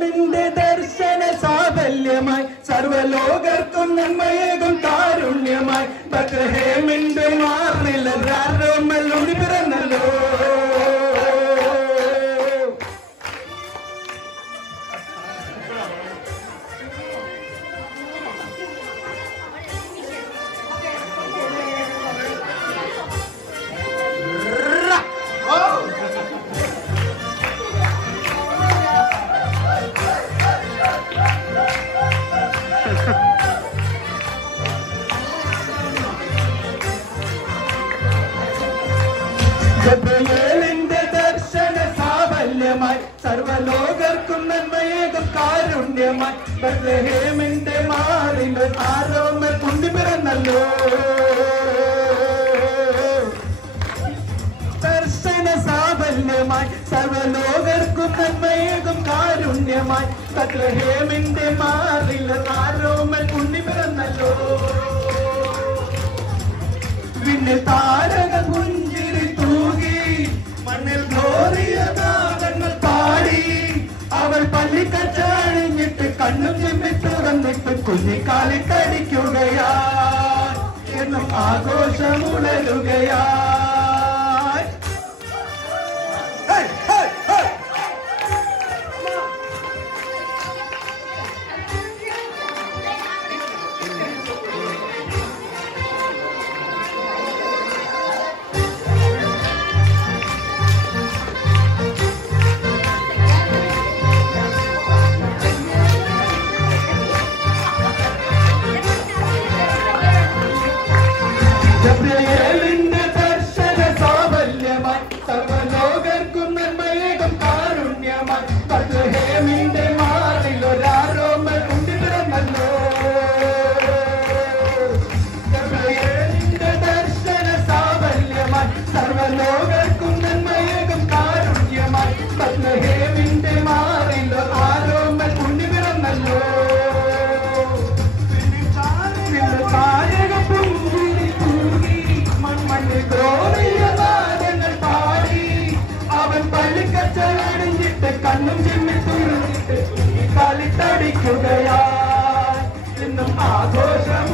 ബത്ലഹേമിന്റെ ദർശന സാഫല്യമായി സർവലോകർക്കും നന്മയേകും കാരുണ്യമായി ബത്ലഹേമിന്റെ മാറിൽ രാരോമൽ ഉണ്ണി പിറന്നല്ലോ. ഗബ്രിയേലിന്റെ ദർശന സാഫല്യമായി സർവലോകർക്കും നന്മയേകും കാരുണ്യമായി ബത്ലഹേമിന്റെ മാറിൽ ആരോമൽ ഉണ്ണി പിറന്നല്ലോ. ദർശന സാഫല്യമായി സർവലോകർക്കും നന്മയേകും കാരുണ്യമായി ബത്ലഹേമിന്റെ മാറിൽ ആരോമൽ ഉണ്ണി പിറന്നല്ലോ. പിന്നെ താരക പുഞ്ചിരി തൂകി മണ്ണിൽ ഗ്ലോറിയ ഗാനങ്ങൾ പാടി അവൾ പള്ളിക്കച്ചണിഞ്ഞിട്ട് കണ്ണും ചെമ്മി തുറന്നിട്ട് കുഞ്ഞിക്കാലിട്ടടിക്കുകയാ എന്നും ആഘോഷമുണരുകയാ. ഗബ്രിയേലിന്റെ ദർശന സാഫല്യമായി സർവലോകർക്കും നന്മയേകും കാരുണ്യമായി ബത്ലഹേമിന്റെ മാറിൽ ഒരാരോമൽ ഉണ്ണി പിറന്നല്ലോ. ഗബ്രിയേലിന്റെ ദർശന സാഫല്യമായി സർവലോകർക്കും നന്മയേകും കാരുണ്യമായി ബത്ലഹേമിന്റെ മാറിൽ ഒരാരോമൽ ഉണ്ണി പിറന്നല്ലോ. അവൻ പള്ളിക്കച്ചണിഞ്ഞിട്ട് കണ്ണും ചെമ്മി തുറന്നിട്ട് കാലിട്ടടിക്കുകയാ എന്നും ആഘോഷം